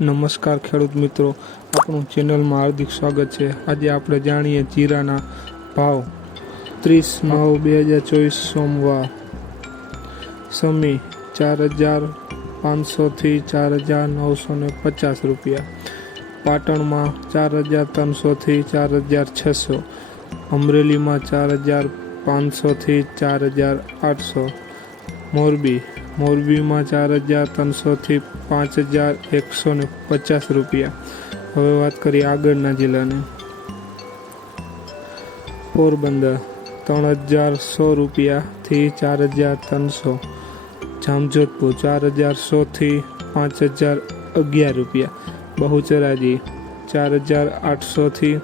નમસ્કાર ખેડૂત મિત્રો. આપણું ચેનલમાં હાર્દિક સ્વાગત છે. આજે આપણે જાણીએ જીરાના ભાવ. ત્રીસ નવ બે હજાર ચોવીસ સોમવાર. સમી ચાર હજાર પાંચસોથી ચાર હજાર નવસો ને પચાસ રૂપિયા. પાટણમાં ચાર હજાર ત્રણસોથી ચાર હજાર છસો. અમરેલીમાં ચાર હજાર પાંચસોથી ચાર હજાર આઠસો. મોરબી. મોરબીમાં ચાર હજાર ત્રણસોથી પાંચ હજાર એકસો ને પચાસ રૂપિયા. હવે વાત કરીએ આગળના જિલ્લાની. પોરબંદર, ત્રણ હજાર સો રૂપિયાથી ચાર હજાર ત્રણસો. જામજોધપુર, ચાર હજાર સોથી પાંચ હજાર અગિયાર રૂપિયા. બહુચરાજી, ચાર હજાર આઠસોથી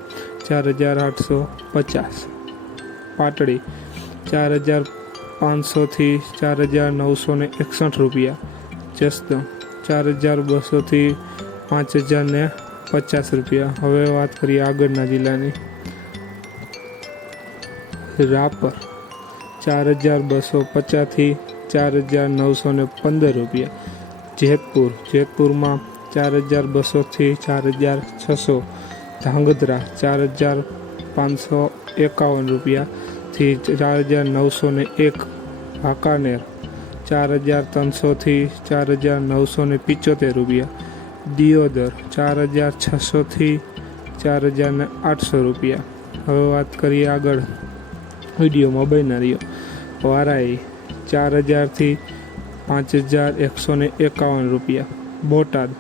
ચાર હજાર આઠસો પચાસ. પાટડી, ચાર હજાર પાંચસોથી ચાર હજાર નવસો ને એકસઠ રૂપિયા. જસદણ ચાર હજાર બસોથી પાંચ હજાર ને પચાસ રૂપિયા. હવે વાત કરીએ આગળના જિલ્લાની. રાપર ચાર હજાર બસો પચાસથી ચાર હજાર નવસો ને પંદર રૂપિયા. જેતપુર જેતપુરમાં ચાર હજાર બસોથી ચાર હજાર છસો. ધાંગધ્રા ચાર હજાર પાંચસો એકાવન રૂપિયાથી ચાર હજાર નવસો ને એક વાંકાનેર ચાર હજાર ત્રણસોથી ચાર હજાર નવસો ને પિચોતેર રૂપિયા. દિયોદર ચાર હજાર છસોથી ચાર હજાર ને આઠસો રૂપિયા. હવે વાત કરીએ આગળ. વિડીયોમાં બનનારીઓ વારાઈ ચાર હજારથી પાંચ હજાર એકસો ને એકાવન રૂપિયા. બોટાદ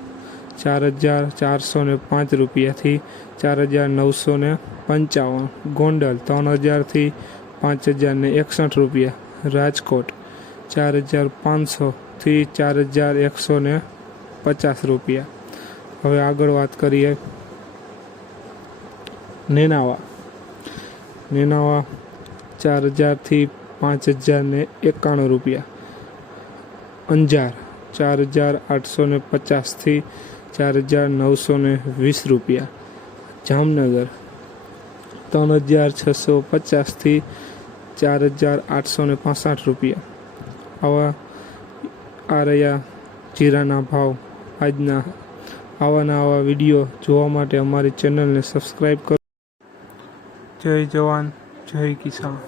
ચાર હજાર ચારસો ને પાંચ રૂપિયાથી ચાર હજાર નવસો ને પંચાવન. ગોંડલ ત્રણ હજારથી પાંચ હજાર ને એકસઠ રૂપિયા. રાજકોટ ચાર હજાર પાંચસોથી ચાર હજાર એકસો ને પચાસ રૂપિયા. હવે આગળ વાત કરીએ નેનાવા. નેનાવા ચાર હજારથી પાંચ હજાર ને એકાણું રૂપિયા. અંજાર ચાર હજાર આઠસો ને પચાસથી ચાર હજાર નવસો ને વીસ રૂપિયા. જામનગર ત્રણ હજાર છસો પચાસથી ચાર હજાર આઠસો ને પાસઠ રૂપિયા. આવા આ રહ્યા જીરાના ભાવ આજના આવાના આવા વીડિયો જોવા માટે અમારી ચેનલને સબસ્ક્રાઈબ કરો. જય જવાન, જય કિસાન.